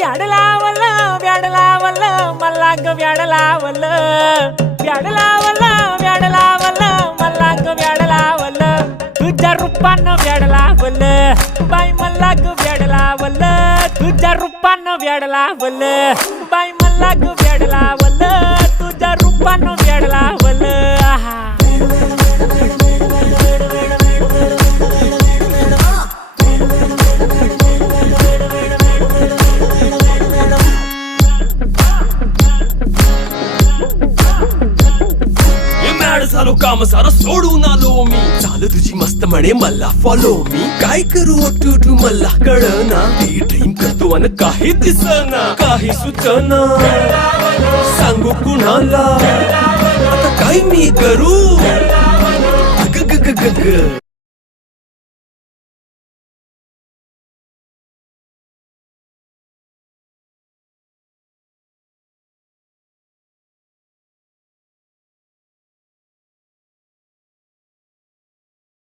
व्याड लावलं व्याड लावलं मला ग व्याड लावलं व्याड लावलं व्याड लावलं मला ग व्याड लावलं तुझ्या रूपानं व्याड लावलं बाई मला ग व्याड लावलं तुझ्या रूपानं व्याड लावलं बाई मला ग व्याड लावलं तुझ्या रूपानं व्याड लावलं आहा झालो काम सारं सोडून आलो मी चाल तुझी मस्त म्हणे मला फॉलो मी काय करू टू मला कळना ती ड्रीम करतो आणि काही दिसना काही सुचना सांगू कुणाला आता काय मी करू ग ग ग ग ग